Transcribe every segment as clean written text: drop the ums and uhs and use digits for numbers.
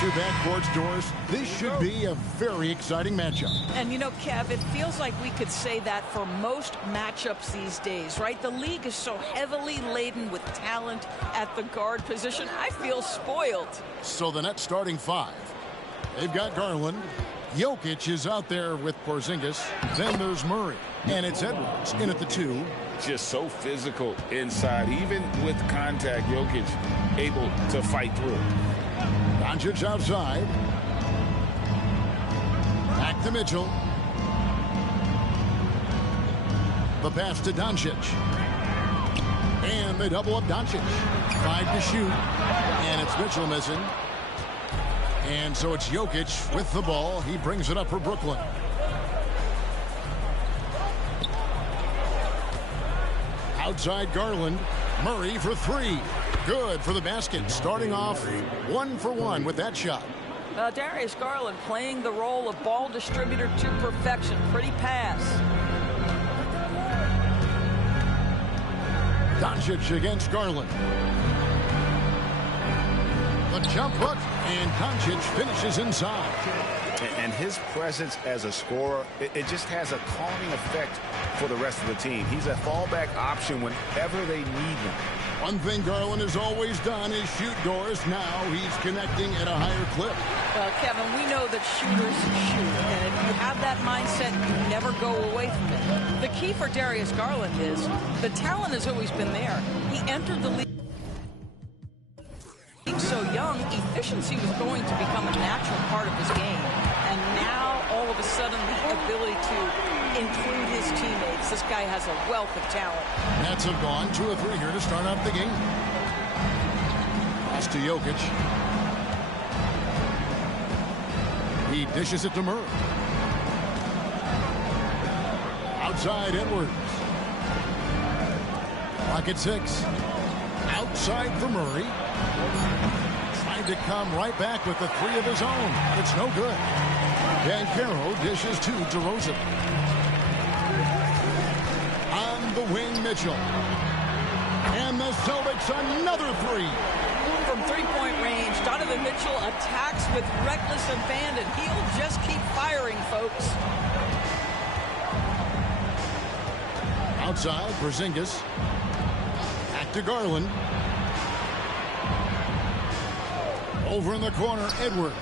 two backcourts, Doris. This should be a very exciting matchup. And, you know, Kev, it feels like we could say that for most matchups these days, right? The league is so heavily laden with talent at the guard position. I feel spoiled. So the Nets starting five. They've got Garland. Jokic is out there with Porzingis. Then there's Murray. And it's Edwards in at the two. Just so physical inside. Even with contact, Jokic able to fight through. Doncic outside. Back to Mitchell. The pass to Doncic. And they double up Doncic. 5 to shoot. And it's Mitchell missing. And so it's Jokic with the ball. He brings it up for Brooklyn. Outside Garland. Murray for three. Good for the basket. Starting off 1 for 1 with that shot. Darius Garland playing the role of ball distributor to perfection. Pretty pass. Doncic against Garland. The jump hook, and Doncic finishes inside. And his presence as a scorer, it just has a calming effect for the rest of the team. He's a fallback option whenever they need him. One thing Garland has always done is shoot, Doris. Now he's connecting at a higher clip. Well, Kevin, we know that shooters shoot, and if you have that mindset, you never go away from it. The key for Darius Garland is the talent has always been there. He entered the league so young, efficiency was going to become a natural part of his game. And now, all of a sudden, the ability to include his teammates. This guy has a wealth of talent. Nets have gone 2 of 3 here to start out the game. Pass to Jokic. He dishes it to Murray. Outside Edwards. Clock at 6. Outside for Murray. Trying to come right back with the three of his own. It's no good. Banchero dishes to DeRozan. On the wing, Mitchell. And the Celtics another three. From three-point range, Donovan Mitchell attacks with reckless abandon. He'll just keep firing, folks. Outside, Porzingis. Back to Garland. Over in the corner, Edward.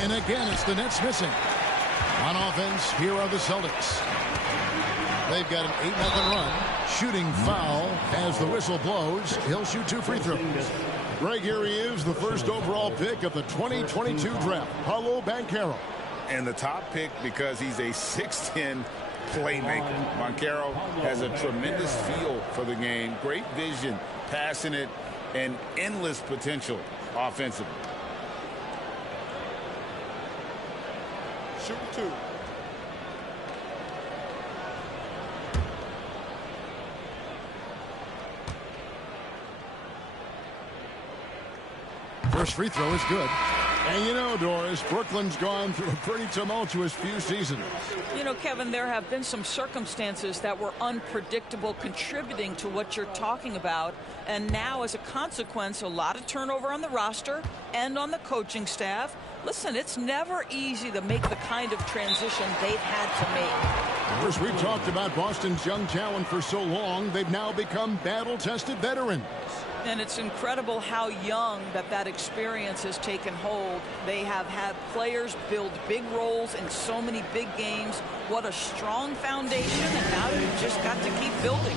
And again, it's the Nets missing. On offense, here are the Celtics. They've got an 8-0 run. Shooting foul as the whistle blows. He'll shoot 2 free throws. Greg, here he is, the first overall pick of the 2022 draft, Paolo Banchero. And the top pick because he's a 6'10" playmaker. Banchero has a tremendous feel for the game. Great vision, passing it, and endless potential offensively. Shoot 2. First free throw is good. And you know, Doris, Brooklyn's gone through a pretty tumultuous few seasons. You know, Kevin, there have been some circumstances that were unpredictable contributing to what you're talking about. And now, as a consequence, a lot of turnover on the roster and on the coaching staff. Listen, it's never easy to make the kind of transition they've had to make. Of course, we've talked about Boston's young talent for so long. They've now become battle-tested veterans. And it's incredible how young that experience has taken hold. They have had players build big roles in so many big games. What a strong foundation, and now you've just got to keep building.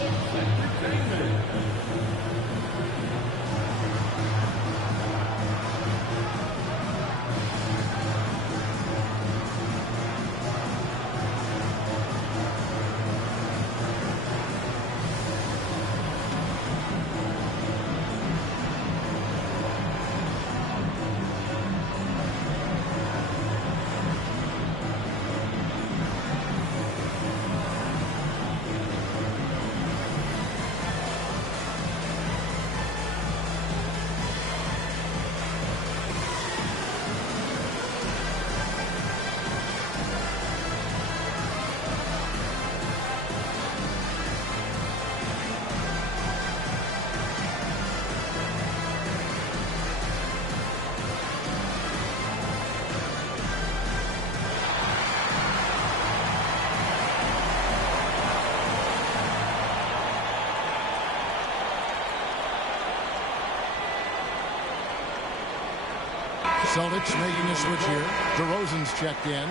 Celtics making a switch here. DeRozan's checked in.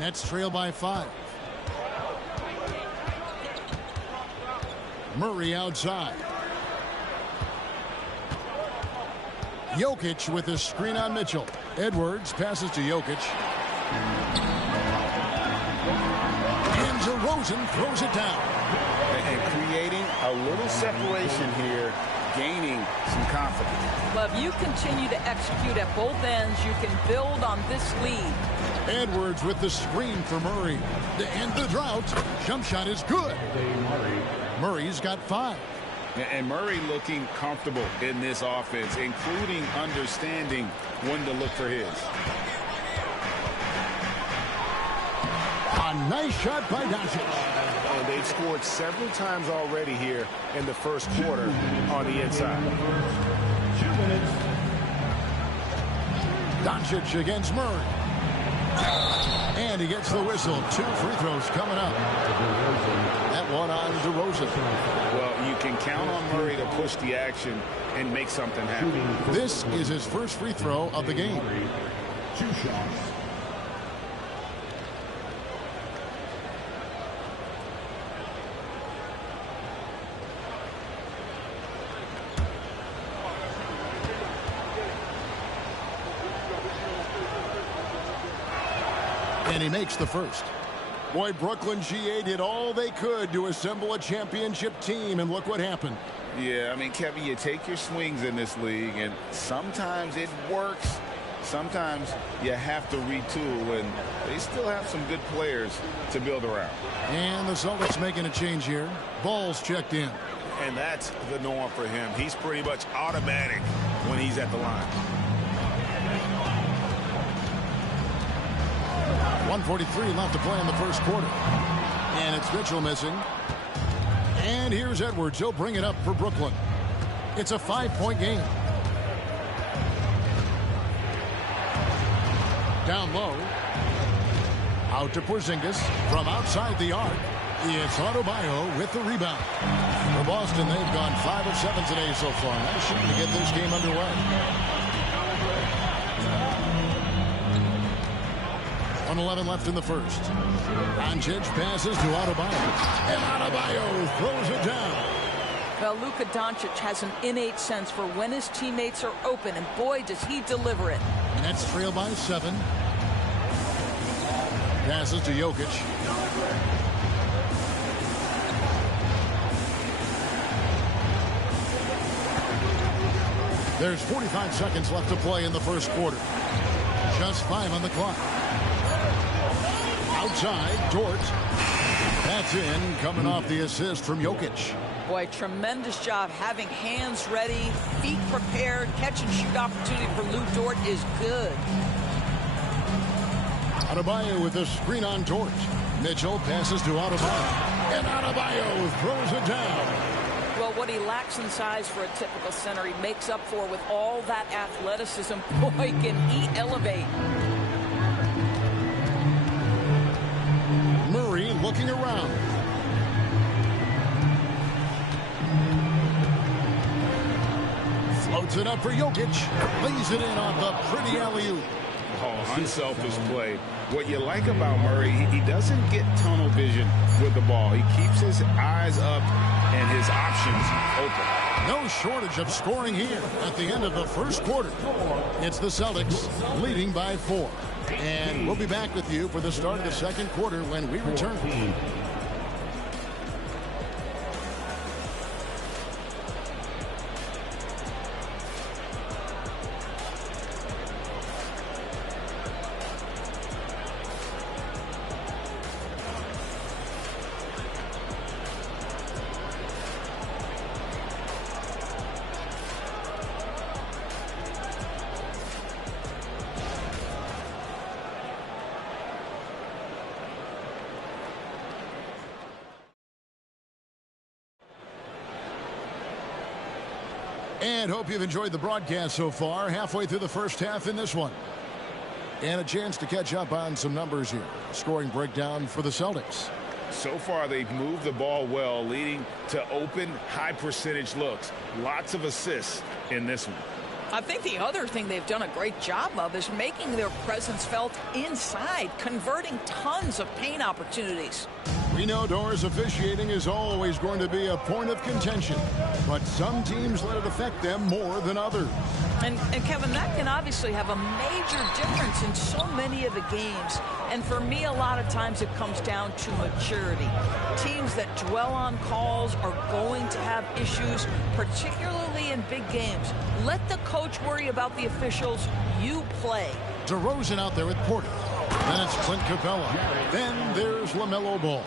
Nets trail by 5. Murray outside. Jokic with a screen on Mitchell. Edwards passes to Jokic. And DeRozan throws it down. And creating a little separation here, gaining some confidence. Well, if you continue to execute at both ends, you can build on this lead. Edwards with the screen for Murray. To end the drought. Jump shot is good. Murray's got 5. And Murray looking comfortable in this offense, including understanding when to look for his. A nice shot by Doncic. And they've scored several times already here in the first quarter on the inside. 2 minutes. Doncic against Murray. And he gets the whistle. 2 free throws coming up. That one on DeRozan. Well, you can count on Murray to push the action and make something happen. This is his first free throw of the game. 2 shots. And he makes the first. Boy, Brooklyn GA did all they could to assemble a championship team, and look what happened. Yeah, I mean, Kevin, you take your swings in this league, and sometimes it works. Sometimes you have to retool, and they still have some good players to build around. And the Celtics making a change here. Ball's checked in. And that's the norm for him. He's pretty much automatic when he's at the line. 1:43 left to play in the first quarter. And it's Mitchell missing. And here's Edwards. He'll bring it up for Brooklyn. It's a 5-point game. Down low. Out to Porzingis from outside the arc. It's Adebayo with the rebound. For Boston, they've gone 5 of 7 today so far. Nice shooting to get this game underway. 1:11 left in the first. Doncic passes to Adebayo. And Adebayo throws it down. Well, Luka Doncic has an innate sense for when his teammates are open, and boy, does he deliver it. Nets trail by 7. Passes to Jokic. There's 45 seconds left to play in the first quarter. Just 5 on the clock. Outside, Dort. That's in, coming off the assist from Jokic. Boy, tremendous job having hands ready, feet prepared. Catch and shoot opportunity for Lou Dort is good. Adebayo with a screen on Dort. Mitchell passes to Adebayo. And Adebayo throws it down. Well, what he lacks in size for a typical center, he makes up for with all that athleticism. Boy, can he elevate. Murray looking around. Floats it up for Jokic. Lays it in on the pretty alley-oop. Oh, unselfish play. What you like about Murray, he doesn't get tunnel vision with the ball. He keeps his eyes up and his options open. No shortage of scoring here at the end of the first quarter. It's the Celtics leading by 4. And we'll be back with you for the start of the second quarter when we return. And hope you've enjoyed the broadcast so far. Halfway through the first half in this one. And a chance to catch up on some numbers here. Scoring breakdown for the Celtics. So far, they've moved the ball well, leading to open, high-percentage looks. Lots of assists in this one. I think the other thing they've done a great job of is making their presence felt inside, converting tons of paint opportunities. We know Doors officiating is always going to be a point of contention, but some teams let it affect them more than others. And Kevin, that can obviously have a major difference in so many of the games. And for me, a lot of times it comes down to maturity. Teams that dwell on calls are going to have issues, particularly in big games. Let the coach worry about the officials. You play. DeRozan out there with Porter. Then it's Clint Capella. Then there's LaMelo Ball.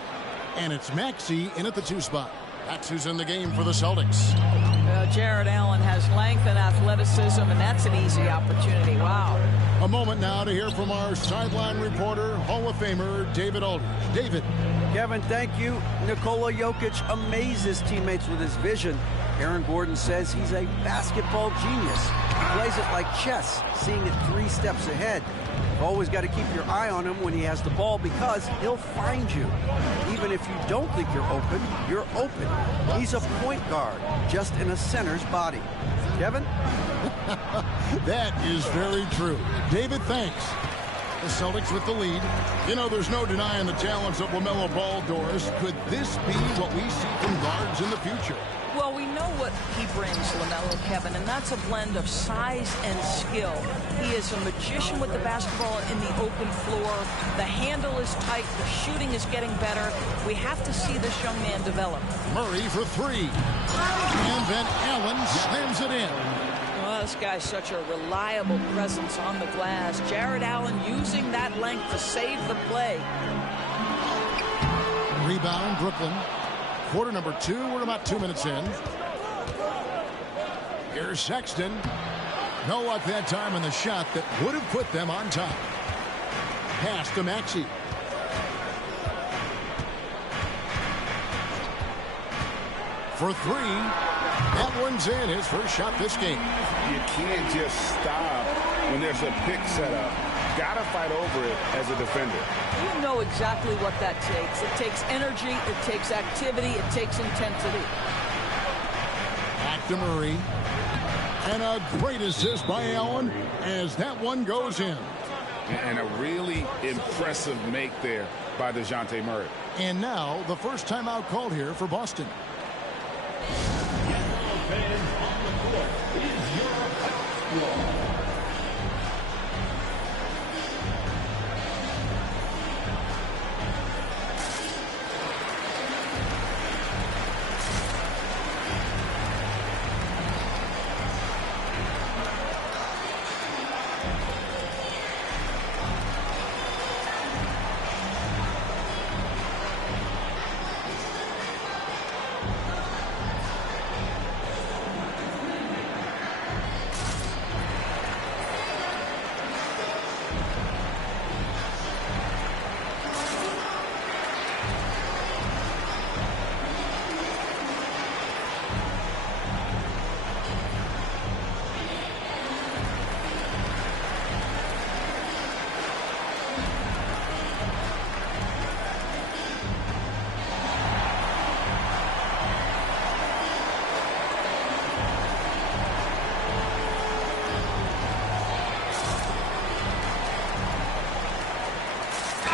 And it's Maxey in at the 2 spot. That's who's in the game for the Celtics. Jared Allen has length and athleticism, and that's an easy opportunity. Wow. A moment now to hear from our sideline reporter, Hall of Famer David Aldridge. David. Kevin, thank you. Nikola Jokic amazes teammates with his vision. Aaron Gordon says he's a basketball genius. He plays it like chess, seeing it 3 steps ahead. You've always got to keep your eye on him when he has the ball because he'll find you. Even if you don't think you're open. He's a point guard, just in a center's body. Kevin? That is very true. David, thanks. The Celtics with the lead. You know, there's no denying the talents of LaMelo Ball, Doris. Could this be what we see from guards in the future? Well, we know what he brings, LaMelo, Kevin, and that's a blend of size and skill. He is a magician with the basketball in the open floor. The handle is tight. The shooting is getting better. We have to see this young man develop. Murray for 3. And then Allen slams it in. Well, this guy's such a reliable presence on the glass. Jared Allen using that length to save the play. Rebound, Brooklyn. Quarter number 2. We're about 2 minutes in. Here's Sexton. No luck that time in the shot that would have put them on top. Pass to Maxey. For 3. That one's in. His first shot this game. You can't just stop when there's a pick set up. Gotta fight over it as a defender. You know exactly what that takes. It takes energy, it takes activity, it takes intensity. Back to Murray. And a great assist by Allen as that one goes in. And a really impressive make there by DeJounte Murray. And now the first timeout called here for Boston.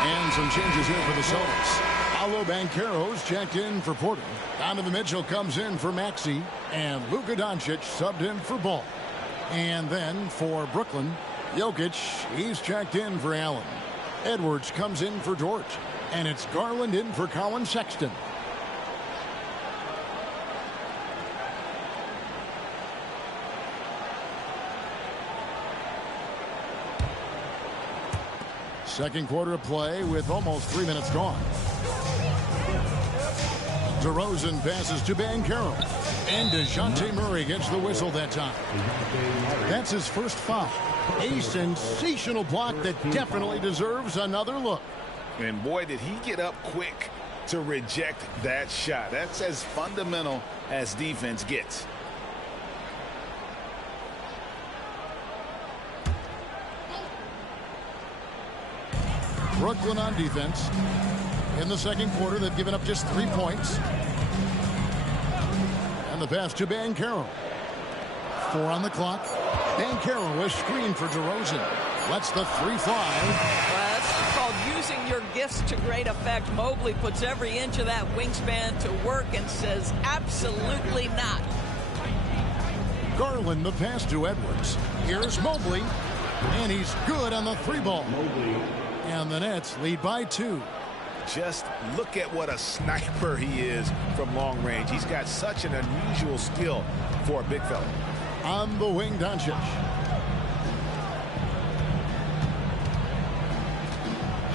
And some changes here for the Celtics. Paolo Banchero's checked in for Porter. Donovan Mitchell comes in for Maxey. And Luka Doncic subbed in for Ball. And then for Brooklyn, Jokic, he's checked in for Allen. Edwards comes in for George. And it's Garland in for Colin Sexton. Second quarter of play with almost 3 minutes gone. DeRozan passes to Banchero. And DeJounte Murray gets the whistle that time. That's his first foul. A sensational block that definitely deserves another look. And boy, did he get up quick to reject that shot. That's as fundamental as defense gets. Brooklyn on defense. In the second quarter, they've given up just 3 points. And the pass to Banchero. 4 on the clock. Banchero is screened for DeRozan. Lets the 3 fly. Well, that's called using your gifts to great effect. Mobley puts every inch of that wingspan to work and says absolutely not. Garland the pass to Edwards. Here's Mobley. And he's good on the 3-ball. And the Nets lead by 2. Just look at what a sniper he is from long range. He's got such an unusual skill for a big fella. On the wing, Doncic.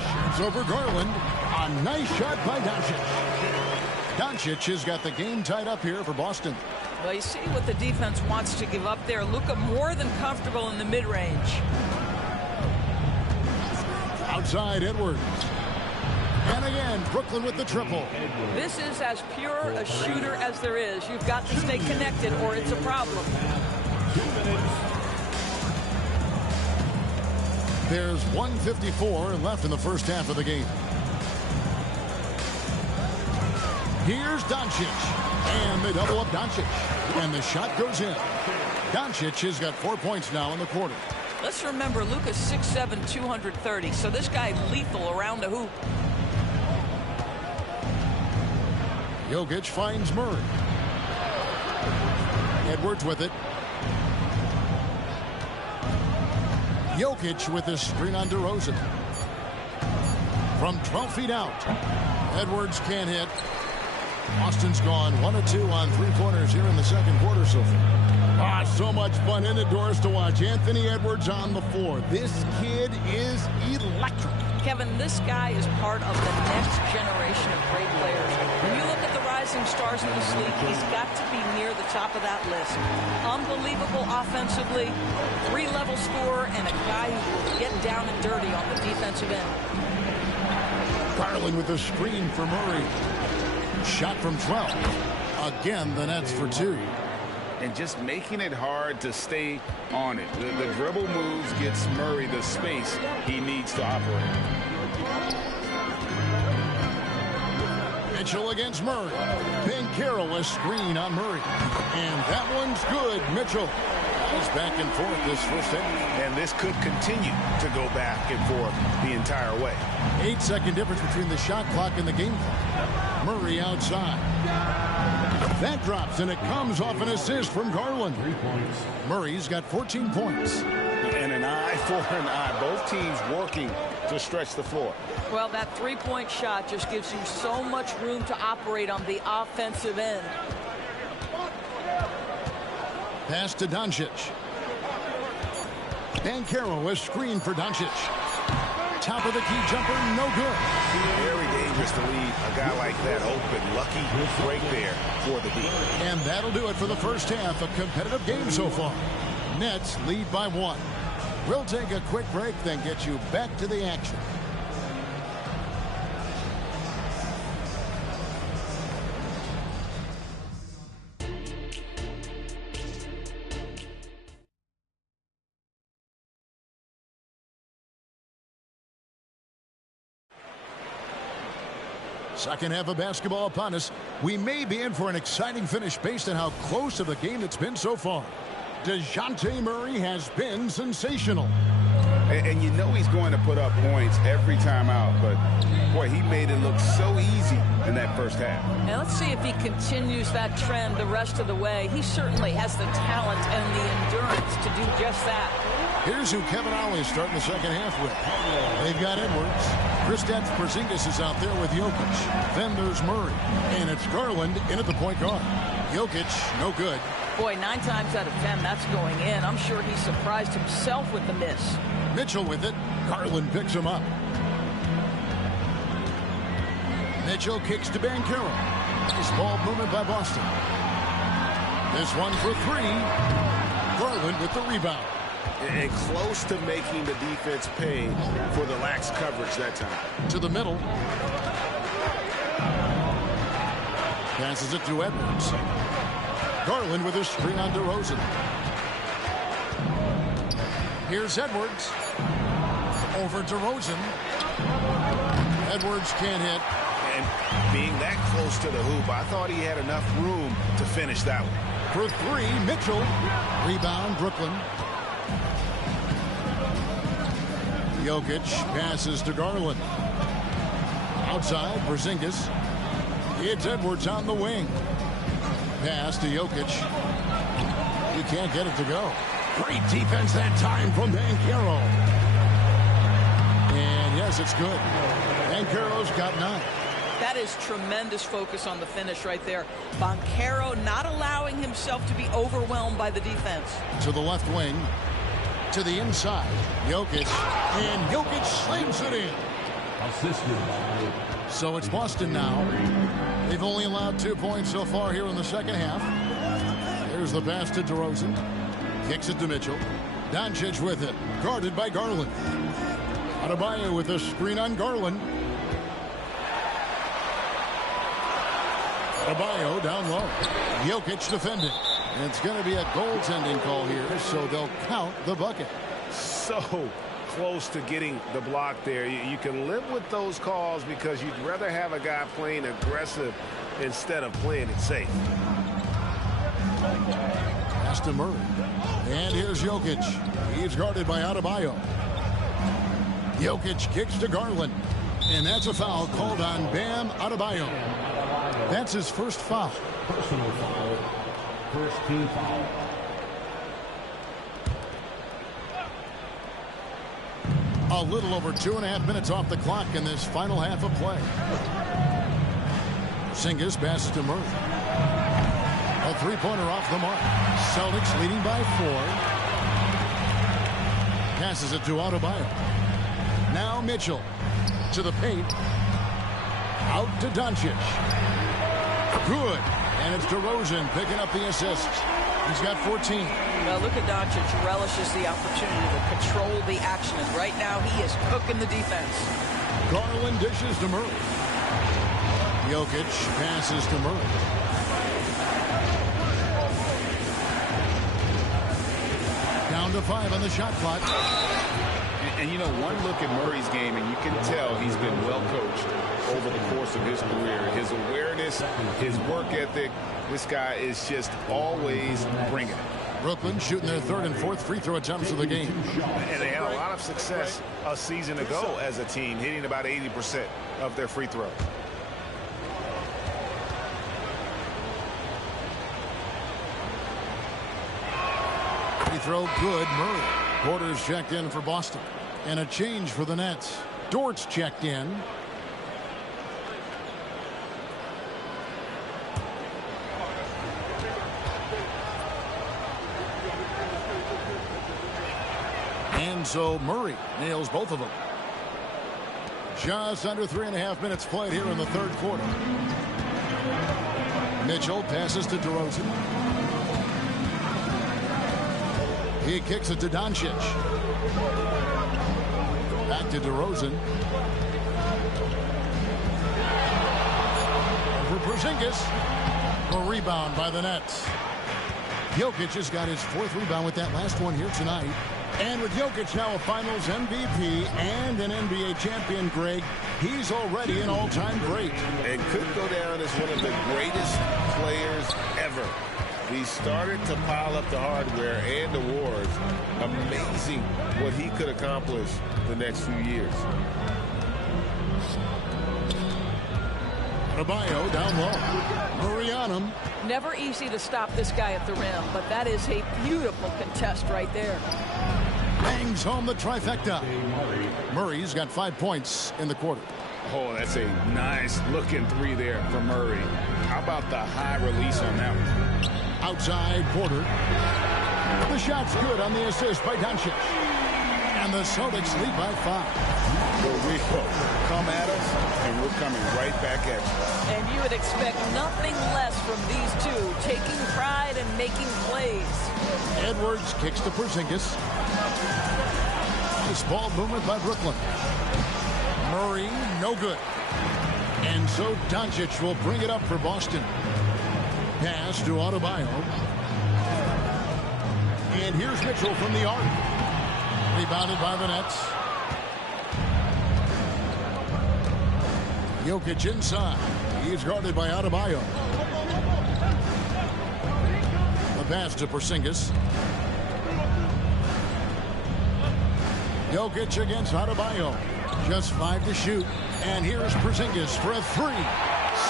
Shoots over Garland. A nice shot by Doncic. Doncic has got the game tied up here for Boston. Well, you see what the defense wants to give up there. Luka more than comfortable in the mid-range. Outside Edwards. And again, Brooklyn with the triple. This is as pure a shooter as there is. You've got to stay connected or it's a problem. There's 1:54 left in the first half of the game. Here's Doncic. And they double up Doncic. And the shot goes in. Doncic has got 4 points now in the quarter. Let's remember, Luka's 6'7", 230. So this guy lethal around the hoop. Jokic finds Murray. Edwards with it. Jokic with his screen on DeRozan. From 12 feet out. Edwards can't hit. Austin's gone 1 of 2 on 3-pointers here in the second quarter so far. So much fun indoors to watch. Anthony Edwards on the floor. This kid is electric. Kevin, this guy is part of the next generation of great players. When you look at the rising stars in this league, he's got to be near the top of that list. Unbelievable offensively, 3-level scorer, and a guy who will get down and dirty on the defensive end. Garland with a screen for Murray. Shot from 12. Again, the Nets for 2. And just making it hard to stay on it. The dribble moves gets Murray the space he needs to operate. Mitchell against Murray. Banchero a screen on Murray. And that one's good. Mitchell is back and forth this first half. And this could continue to go back and forth the entire way. 8-second difference between the shot clock and the game clock. Murray outside. That drops, and it comes off an assist from Garland. 3 points. Murray's got 14 points. And an eye for an eye. Both teams working to stretch the floor. Well, that 3-point shot just gives you so much room to operate on the offensive end. Pass to Doncic. Banchero is screened for Doncic. Top of the key jumper, no good. Very dangerous to leave a guy like that open. Lucky break there for the D. And that'll do it for the first half. A competitive game so far. Nets lead by 1. We'll take a quick break, then get you back to the action. Second half of basketball upon us. We may be in for an exciting finish based on how close of a game it's been so far. DeJounte Murray has been sensational. And you know he's going to put up points every time out, but boy, he made it look so easy in that first half. And let's see if he continues that trend the rest of the way. He certainly has the talent and the endurance to do just that. Here's who Kevin Ollie is starting the second half with. They've got Edwards. Kristaps Porzingis is out there with Jokic. Then there's Murray. And it's Garland in at the point guard. Jokic, no good. Boy, 9 times out of 10, that's going in. I'm sure he surprised himself with the miss. Mitchell with it. Garland picks him up. Mitchell kicks to Banchero. Nice ball movement by Boston. This one for 3. Garland with the rebound. And close to making the defense pay for the lax coverage that time. To the middle. Passes it to Edwards. Garland with his screen on DeRozan. Here's Edwards. Over DeRozan. Edwards can't hit. And being that close to the hoop, I thought he had enough room to finish that one. For three, Mitchell. Rebound, Brooklyn. Jokic passes to Garland. Outside, Porzingis. It's Edwards on the wing. Pass to Jokic. He can't get it to go. Great defense that time from Banchero. And yes, it's good. Banchero's got 9. That is tremendous focus on the finish right there. Banchero not allowing himself to be overwhelmed by the defense. To the left wing. To the inside. Jokic. And Jokic slings it in. Assisted by... So it's Boston now. They've only allowed 2 points so far here in the second half. There's the pass to DeRozan. Kicks it to Mitchell. Doncic with it. Guarded by Garland. Adebayo with a screen on Garland. Adebayo down low. Jokic defending. It's going to be a goaltending call here, so they'll count the bucket. So close to getting the block there. You can live with those calls because you'd rather have a guy playing aggressive instead of playing it safe. Pass to Murray. And here's Jokic. He's guarded by Adebayo. Jokic kicks to Garland. And that's a foul called on Bam Adebayo. That's his first foul. Personal foul. First team foul. A little over 2.5 minutes off the clock in this final half of play. Porzingis passes to Murray. A three-pointer off the mark. Celtics leading by 4. Passes it to Adebayo. Now Mitchell to the paint. Out to Doncic. Good. And it's DeRozan picking up the assist. He's got 14. Now look at Doncic relishes the opportunity to control the action. And right now he is cooking the defense. Garland dishes to Murray. Jokic passes to Murray. Down to 5 on the shot clock. And you know, one look at Murray's game, and you can tell he's been well coached over the course of his career. His awareness, his work ethic, this guy is just always bringing it. Brooklyn shooting their 3rd and 4th free throw attempts of the game. And they had a lot of success a season ago as a team, hitting about 80% of their free throw. Free throw good. Murray. Porter's checked in for Boston. And a change for the Nets. Dort's checked in. And so Murray nails both of them. Just under 3.5 minutes played here in the 3rd quarter. Mitchell passes to DeRozan. He kicks it to Doncic. Back to DeRozan. For Porzingis. A rebound by the Nets. Jokic has got his 4th rebound with that last one here tonight. And with Jokic now a Finals MVP and an NBA champion, Greg, he's already an all-time great. And could go down as one of the greatest players ever. He started to pile up the hardware and awards. Amazing what he could accomplish the next few years. Adebayo down low. Murray on him. Never easy to stop this guy at the rim, but that is a beautiful contest right there. Bangs home the trifecta. Murray's got 5 points in the quarter. Oh, that's a nice looking 3 there for Murray. How about the high release on that one? Outside, Porter. The shot's good on the assist by Doncic. And the Celtics lead by 5. For real. Come at us, and we're coming right back at you. And you would expect nothing less from these two, taking pride and making plays. Edwards kicks to Porzingis. Nice ball movement by Brooklyn. Murray, no good. And so Doncic will bring it up for Boston. Pass to Adebayo. And here's Mitchell from the arc. Rebounded by the Nets. Jokic inside. He's guarded by Adebayo. The pass to Porzingis. Jokic against Adebayo. Just 5 to shoot. And here's Porzingis for a 3.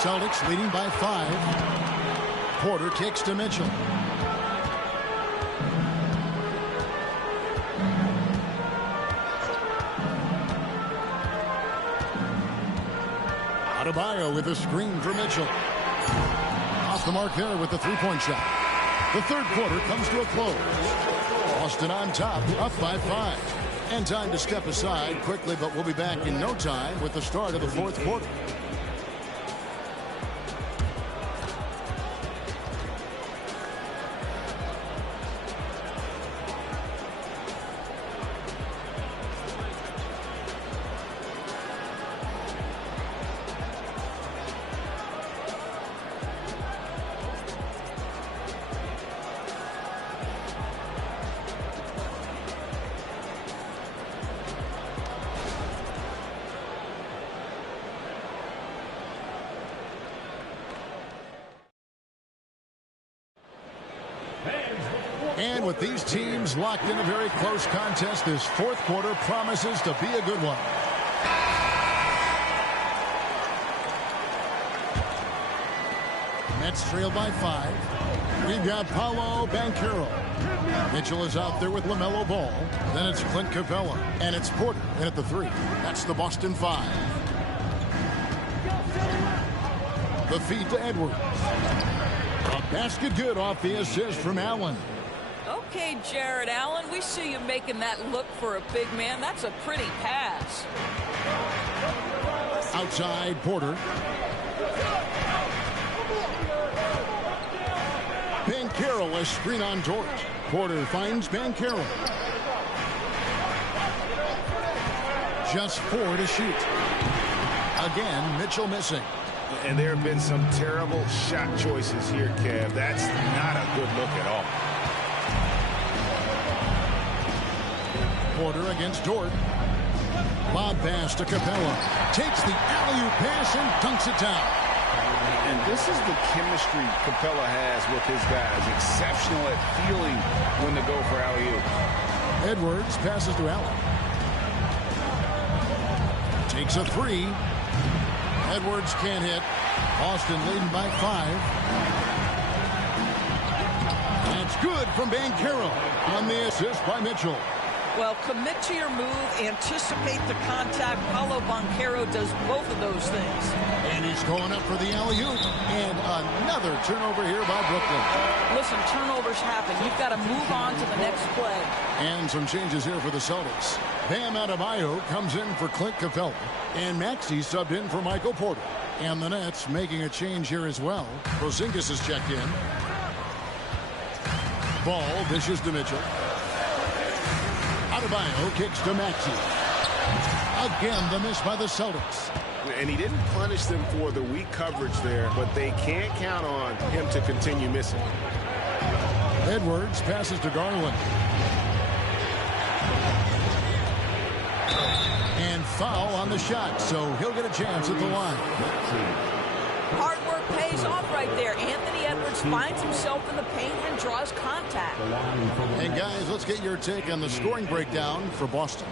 Celtics leading by 5. Porter kicks to Mitchell. Adebayo with a screen for Mitchell. Off the mark there with the three-point shot. The third quarter comes to a close. Boston on top, up by 5. And time to step aside quickly, but we'll be back in no time with the start of the fourth quarter. And with these teams locked in a very close contest, this fourth quarter promises to be a good one. Nets trail by 5. We've got Paolo Banchero. Mitchell is out there with LaMelo Ball. Then it's Clint Capella. And it's Porter in at the 3. That's the Boston 5. The feed to Edwards. A basket good off the assist from Allen. Okay, Jared Allen, we see you making that look for a big man. That's a pretty pass. Outside, Porter. Banchero, a screen on Dort. Porter finds Banchero. Just 4 to shoot. Again, Mitchell missing. And there have been some terrible shot choices here, Kev. That's not a good look at all. Porter against Dort. Lob pass to Capella. Takes the alley-oop pass and dunks it down. And this is the chemistry Capella has with his guys. Exceptional at feeling when to go for alley-oop. Edwards passes to Allen. Takes a 3. Edwards can't hit. Boston leading by 5. That's good from Banchero on the assist by Mitchell. Well, commit to your move, anticipate the contact. Paolo Banchero does both of those things. And he's going up for the alley-oop. And another turnover here by Brooklyn. Listen, turnovers happen. You've got to move on to the next play. And some changes here for the Celtics. Bam Adebayo comes in for Clint Capella. And Maxey subbed in for Michael Porter. And the Nets making a change here as well. Porzingis is checked in. Ball dishes to Mitchell. Adebayo kicks to Maxey. Again, the miss by the Celtics. And he didn't punish them for the weak coverage there, but they can't count on him to continue missing. Edwards passes to Garland. And foul on the shot, so he'll get a chance at the line. Hard work pays off right there. Anthony Edwards finds himself in the paint and draws contact. And guys, let's get your take on the scoring breakdown for Boston.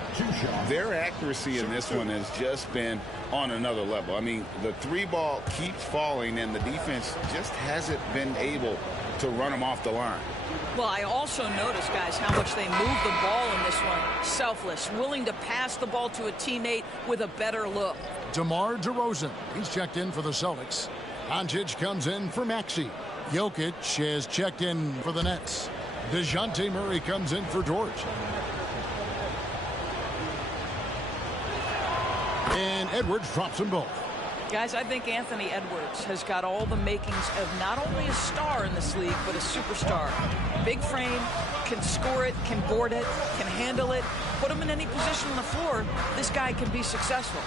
Their accuracy in this one has just been on another level. I mean, the 3-ball keeps falling, and the defense just hasn't been able to run them off the line. Well, I also noticed, guys, how much they move the ball in this one. Selfless, willing to pass the ball to a teammate with a better look. DeMar DeRozan, he's checked in for the Celtics. Doncic comes in for Maxey. Jokic is checked in for the Nets. DeJounte Murray comes in for Dort. And Edwards drops them both. Guys, I think Anthony Edwards has got all the makings of not only a star in this league, but a superstar. Big frame, can score it, can board it, can handle it. Put him in any position on the floor, this guy can be successful.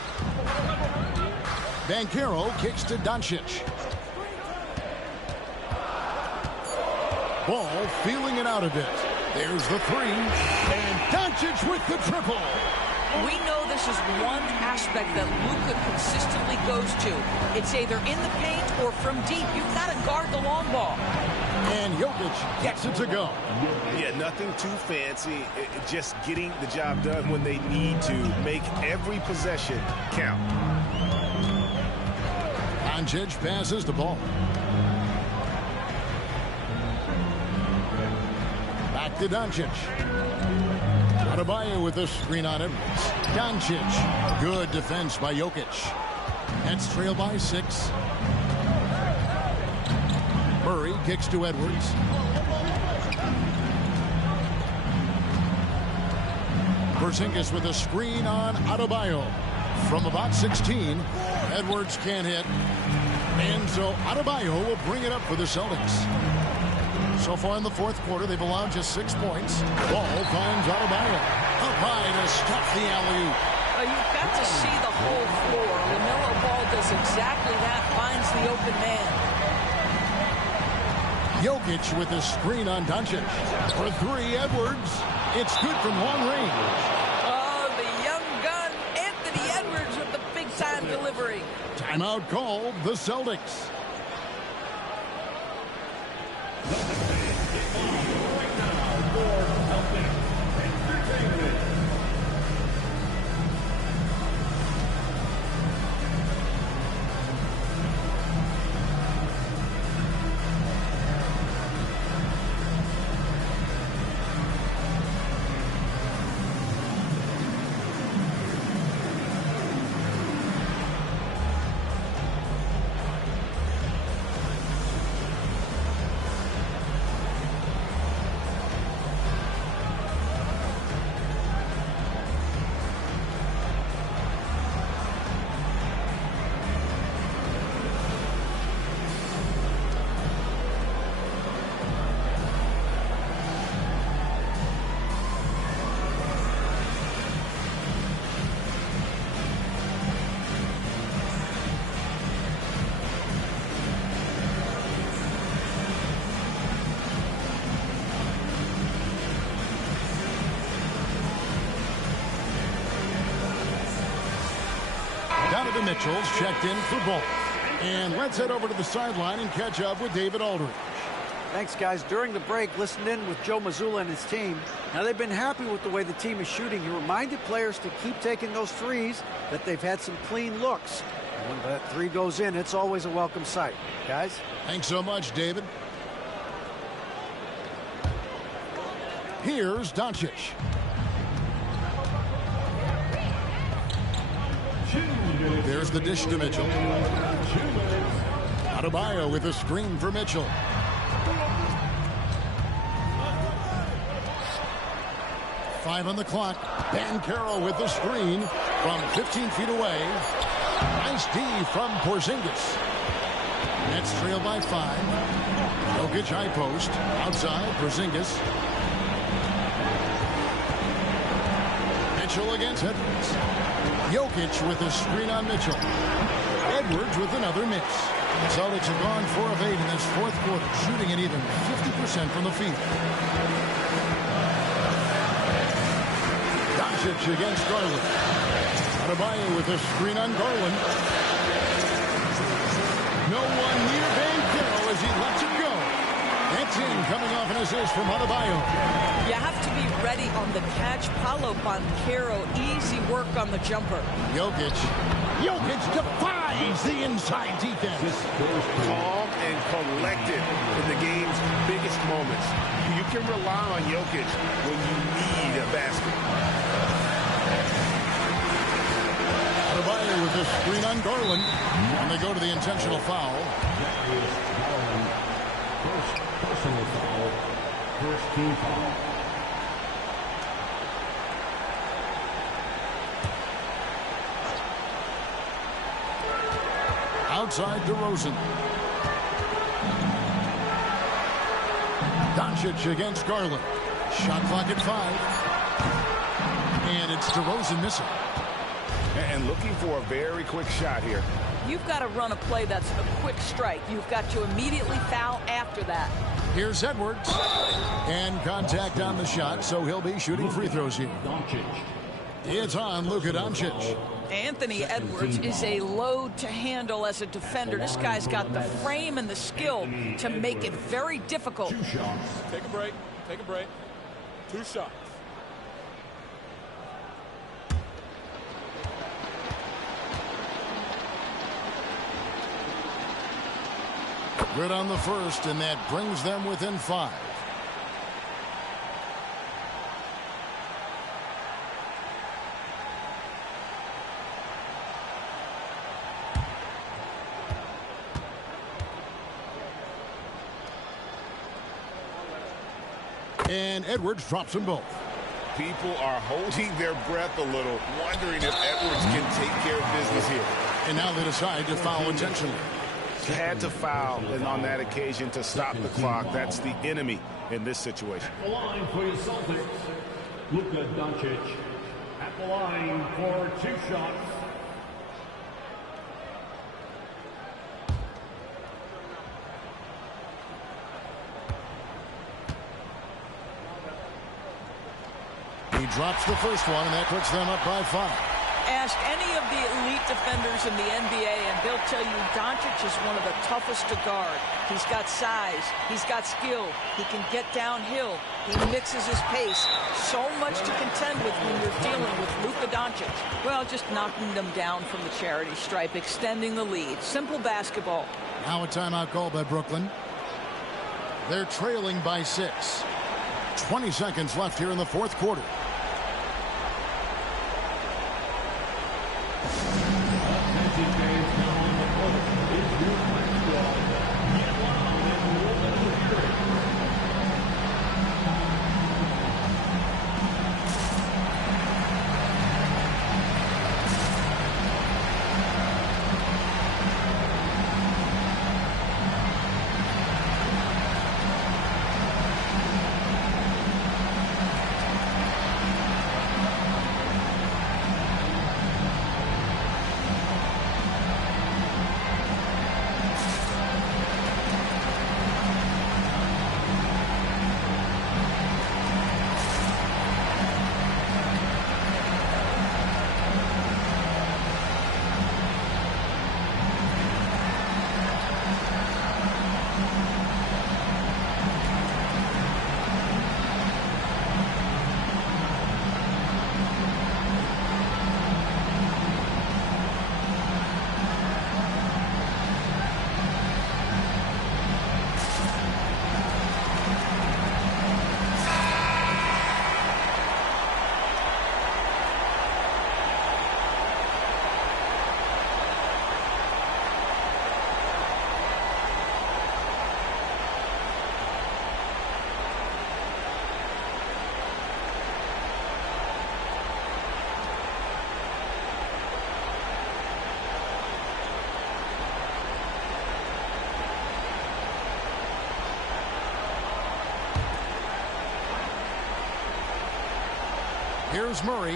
Banchero kicks to Doncic. Ball feeling it out a bit. There's the 3. And Doncic with the triple. We know this is one aspect that Luka consistently goes to. It's either in the paint or from deep. You've got to guard the long ball. And Jokic gets it to go. Yeah, nothing too fancy. Just getting the job done when they need to. Make every possession count. Doncic passes the ball. Back to Doncic. Adebayo with the screen on Edwards. Doncic. Good defense by Jokic. Nets trail by 6. Murray kicks to Edwards. Porzingis with a screen on Adebayo. From about 16, Edwards can't hit. And so Adebayo will bring it up for the Celtics. So far in the fourth quarter, they've allowed just 6 points. Ball finds Adebayo. Up high to stuff the alley-oop. You've got to see the whole floor. LaMelo Ball does exactly that, finds the open man. Jokic with a screen on Doncic. For 3, Edwards. It's good from long range. Oh, the young gun, Anthony Edwards with the big-time delivery. Timeout called, the Celtics. Donovan Mitchell's checked in for ball. And let's head over to the sideline and catch up with David Aldridge. Thanks, guys. During the break, listened in with Joe Mazzulla and his team. Now, they've been happy with the way the team is shooting. He reminded players to keep taking those threes, that they've had some clean looks. And when that 3 goes in, it's always a welcome sight. Guys? Thanks so much, David. Here's Doncic. There's the dish to Mitchell. Adebayo with a screen for Mitchell. Five on the clock. Banchero with the screen from 15 feet away. Nice D from Porzingis. Nets trail by 5. Jokic high post. Outside, Porzingis. Mitchell against Edwards. Jokic with a screen on Mitchell. Edwards with another miss. The Celtics have gone 4 of 8 in this fourth quarter, shooting an even 50% from the field. Doncic against Garland. Adebayo with a screen on Garland. No one near Banchero as he lets it go. That's in, coming off an assist from Adebayo. You have to be ready on the catch. Paolo Banchero, easy work on the jumper. Jokic defies the inside defense. Calm and collected in the game's biggest moments. You can rely on Jokic when you need a basket. Adebayo with the screen on Garland. And they go to the intentional foul. First personal foul. First team foul. Outside DeRozan. Doncic against Garland. Shot clock at 5. And it's DeRozan missing. And looking for a very quick shot here. You've got to run a play that's a quick strike. You've got to immediately foul after that. Here's Edwards. And contact on the shot, so he'll be shooting free throws here. Doncic. It's on Luka Doncic. Anthony Edwards is a load to handle as a defender. This guy's got the frame and the skill to make it very difficult. Take a break. Take a break. 2 shots. Good on the first, and that brings them within 5. And Edwards drops them both. People are holding their breath a little, wondering if Edwards can take care of business here. And now they decide to foul intentionally. Had to foul, and on that occasion to stop the clock. That's the enemy in this situation. At the line for your Celtics, Luka Doncic. At the line for 2 shots. He drops the first one, and that puts them up by 5. Ask any of the elite defenders in the NBA, and they'll tell you Doncic is one of the toughest to guard. He's got size. He's got skill. He can get downhill. He mixes his pace. So much to contend with when you're dealing with Luka Doncic. Well, just knocking them down from the charity stripe, extending the lead. Simple basketball. Now a timeout call by Brooklyn. They're trailing by 6. 20 seconds left here in the 4th quarter. Here's Murray.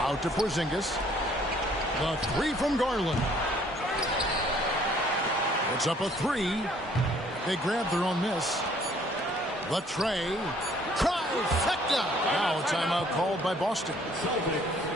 Out to Porzingis. The 3 from Garland. It's up a 3. They grab their own miss. The tray. Trifecta. Now a timeout called by Boston. Celtics